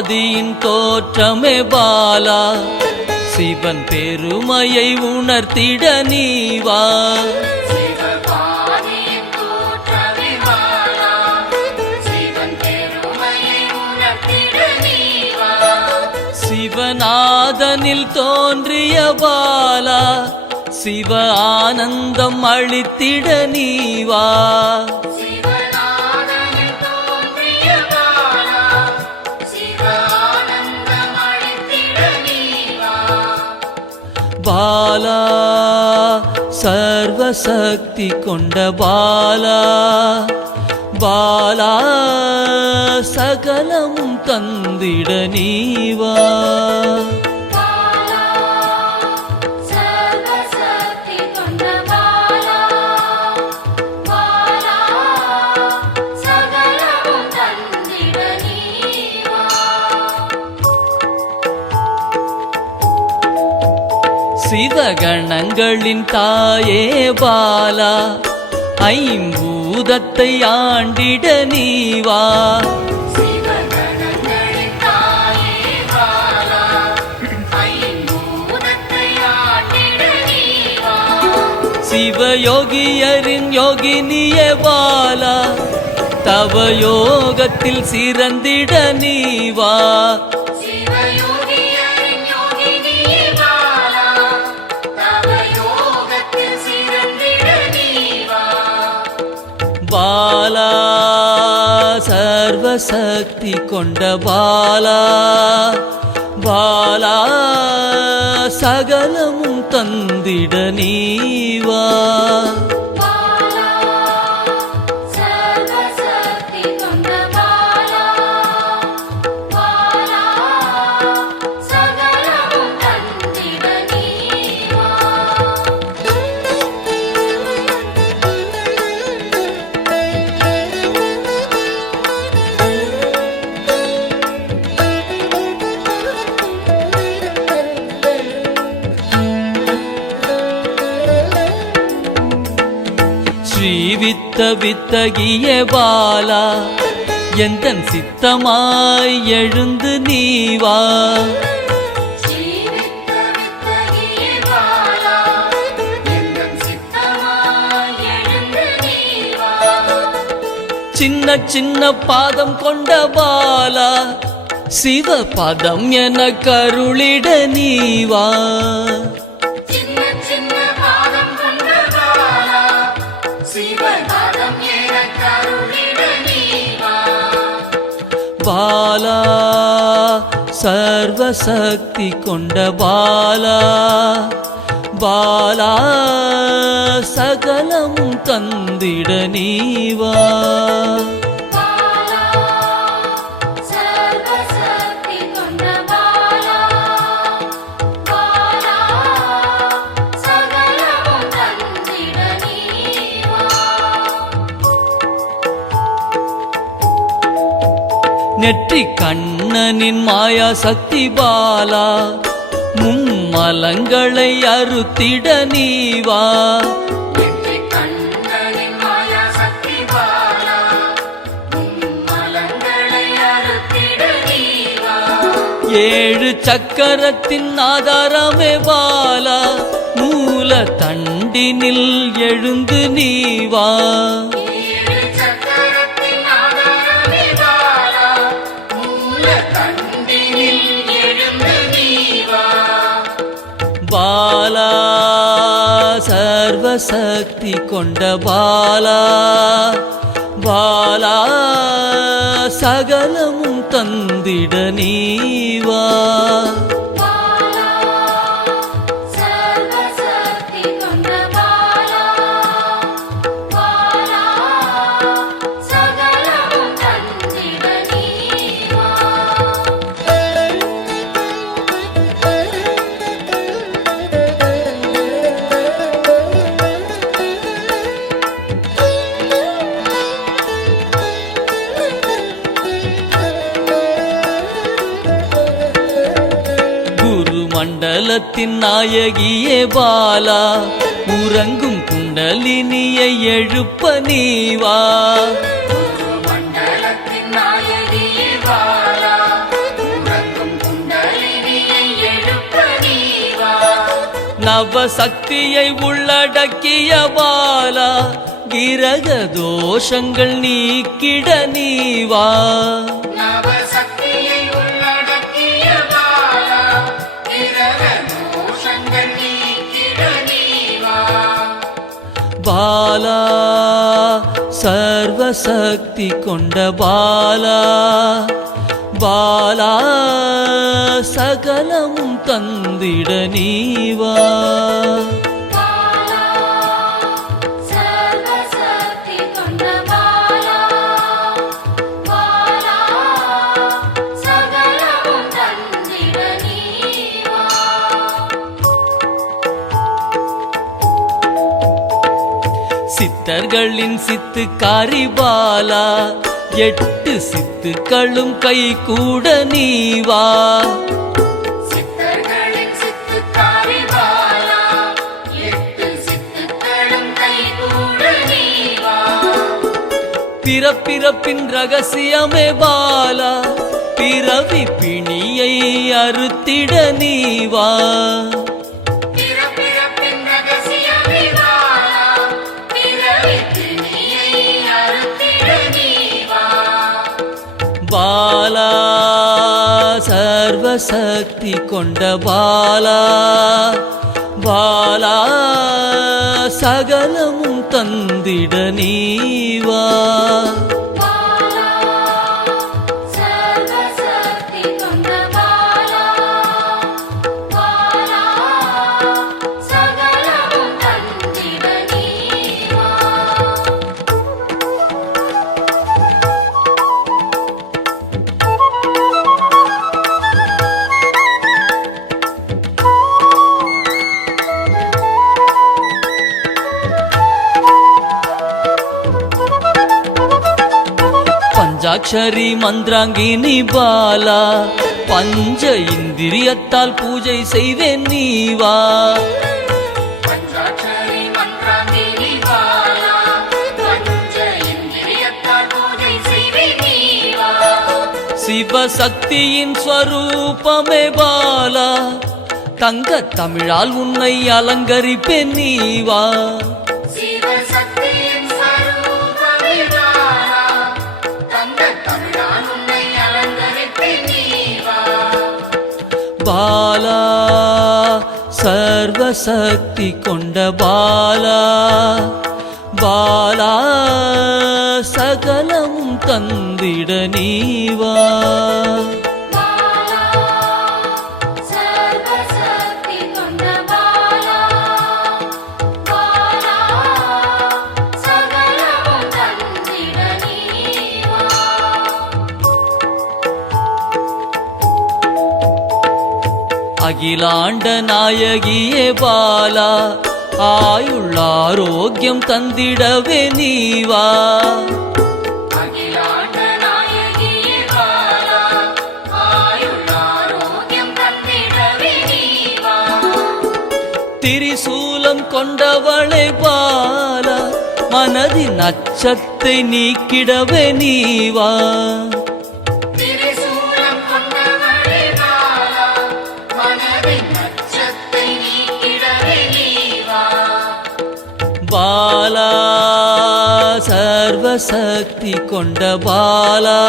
ஆதியின் தோற்றமே பாலா, சிவன் பெருமையை உணர்த்திட நீவா. சிவநாதனில் தோன்றிய பாலா, சிவ ஆனந்தம் அளித்திட நீவா. பாலா சர்வசக்தி கொண்ட பாலா, பாலா சகலமும் தந்திட நீவா. சிவகணங்களின் தாயே பாலா, ஐம்பூதத்தை ஆண்டிட நீவா. சிவயோகியரின் யோகினியே பாலா, தவ யோகத்தில் சிறந்திட நீவா. பாலா சர்வசக்தி கொண்ட பாலா, பாலா சகலமும் தந்திட நீவா. ஸ்ரீவித்த வித்தகிய பாலா, எந்தன் சித்தமாய் எழுந்து நீவா. சின்ன சின்ன பாதம் கொண்ட பாலா, சிவ பதம் என கருளிட நீவா. பாலா சர்வசக்தி கொண்ட பாலா, பாலா சகலமும் தந்திட நீவா. நெற்றி கண்ணனின் மாயா சக்தி பாலா, மும்மலங்களை அறுத்திட நீவா. ஏழு சக்கரத்தின் ஆதாரமே பாலா, மூல தண்டினில் எழுந்து நீவா. பாலா சர்வசக்தி கொண்ட பாலா, பாலா சகலமும் தந்திட நீவா. மண்டலத்தின் நாயகியே பாலா, உறங்கும் குண்டலினியை எழுப்ப நீவா. மண்டலத்தின் நாயகியே பாலா, நவசக்தியை உள்ளடக்கிய பாலா கிரக தோஷங்கள் நீக்கிட நீவா நவசக்தியை உள்ளடக்கிய பாலா கிரக தோஷங்கள் நீக்கிட நீவா பாலா சர்வசக்தி கொண்ட பாலா பாலா சகலமும் தந்திட நீவா பாலா சர்வசக்தி கொண்ட பாலா பாலா சகலமும் தந்திட நீவா சித்தர்களின் சித்துக்காரி பாலா 8 சித்துக்களும் கை கூட நீவா சித்தர்களின் சித்துக்காரி பாலா 8 சித்துக்களும் கைகூட நீவா பிறப்பிறப்பின் ரகசியமே பாலா பிறவி பிணியை அறுத்திட நீவா பிறப்பிறப்பின் ரகசியமே பாலா பிறவி பிணியை அறுத்திட நீவா பாலா சர்வசக்தி கொண்ட பாலா பாலா சகலமும் தந்திட நீவா பாலா சர்வசக்தி கொண்ட பாலா பாலா சகலமும் தந்திட நீவா பஞ்சாட்சரி மந்திராங்கினி பாலா பஞ்ச இந்திரியத்தால் பூஜை செய்வேன் நீவா பஞ்சாட்சரி மந்திராங்கினி பாலா பஞ்ச இந்திரியத்தால் பூஜை செய்வே நீவா சிவசக்தியின் ஸ்வரூபமே பாலா தங்க தமிழால் உன்னை அலங்கரிப்பேன் நீவா சிவசக்தியின் ஸ்வரூபமே பாலா தங்க தமிழால் உன்னை அலங்கரிப்பேன் நீவா பாலா சர்வசக்தி கொண்ட பாலா பாலா சகலமும் தந்திட நீவா பாலா சர்வசக்தி கொண்ட பாலா பாலா சகலமும் தந்திட நீவா அகிலாண்ட நாயகியே பாலா ஆயுள் ஆரோக்கியம் தந்திடவே நீவா அகிலாண்ட நாயகியே பாலா ஆயுள் ஆரோக்கியம் தந்திடவே நீவா திரிசூலம் கொண்டவளை பாலா மனதின் அச்சத்தை நீக்கிடவே நீவா திரிசூலம் கொண்டவளே பாலா மனதின் அச்சத்தை நீக்கிடவே நீவா பாலா சர்வசக்தி கொண்ட பாலா